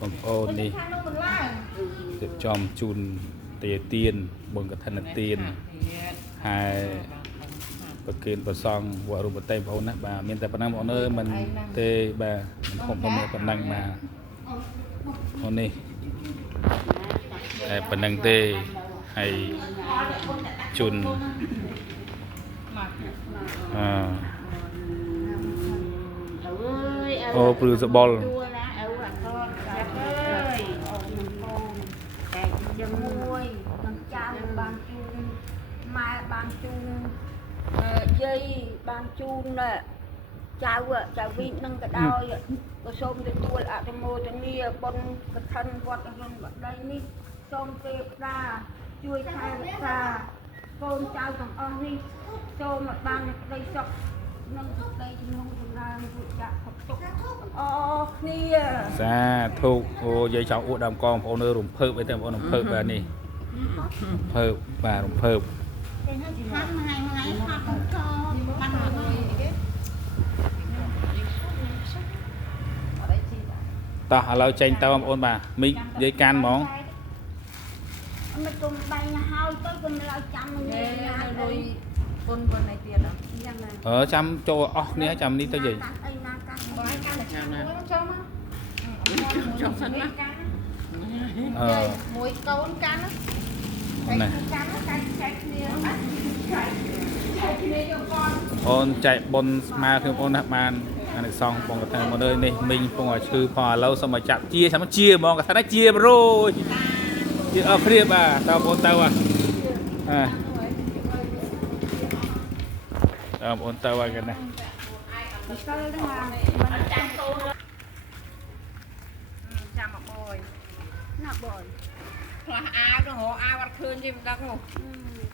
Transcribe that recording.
បងប្អូននេះចំជូនទាទៀនបងកឋិនទានហើយប្រគិនប្រសងវត្តរូបតេបងប្អូនណាបាទមានតែប៉ុណ្ណឹងបងប្អូនអើយមិនទេបាទមិនខំតែមានប៉ុណ្ណឹងបាទអូននេះតែប៉ុណ្ណឹងទេហើយជូនអូព្រឺសបល់ជាមួយនឹងចាស់បានជូនម៉ែបានជូនយាយបានជូនចៅវិញនឹងក៏ដោយក៏សូមទទួលអនុមោទនាបុណ្យកឋិនវត្តរុនបដីនេះសូមទេវតាជួយថែរក្សាកូនចៅទាំងអស់នេះសូមឲ្យបានក្តីសុខនិងក្តីជំនុំចម្រើនរួចចាក់គ្រប់ទុកអរគ្នាសាធុអូយាយចង់អួតដើមកងបងប្អូនអើយរំភើបអីទេបងប្អូនរំភើបបាទនេះភើបបាទរំភើបតោះឥឡូវចេញទៅបងប្អូនបាទមីកនិយាយកាន់ហ្មងមិនគុំបែងហើយទៅគុំឡើយចាំនេះលុយគុណប៉ុណ្ណេះទៀតយ៉ាងណាចាំចូលអស់គ្នាចាំនេះទៅយាយអីណាកាន់បងកាន់តែចាំចង់សិនណាមួយកូនកាន់ណាកាន់ចែកគ្នាចែកគ្នាយកគាត់អូនចែកបុនស្មើខ្ញុំអូនណាបានអានិសងបងកថាមកលើនេះមីងពងឲ្យឈឺផងឥឡូវសុំមកចាក់ជាចាំជាហ្មងកថាណាជាប្រូយជាអស់គ្នាបាទតើបងទៅបងអូនទៅហើយកណ្ណាចាំមកបយណាបយផ្លាស់អាវទៅរកអាវអត់ឃើញទេមិនដឹងហ៎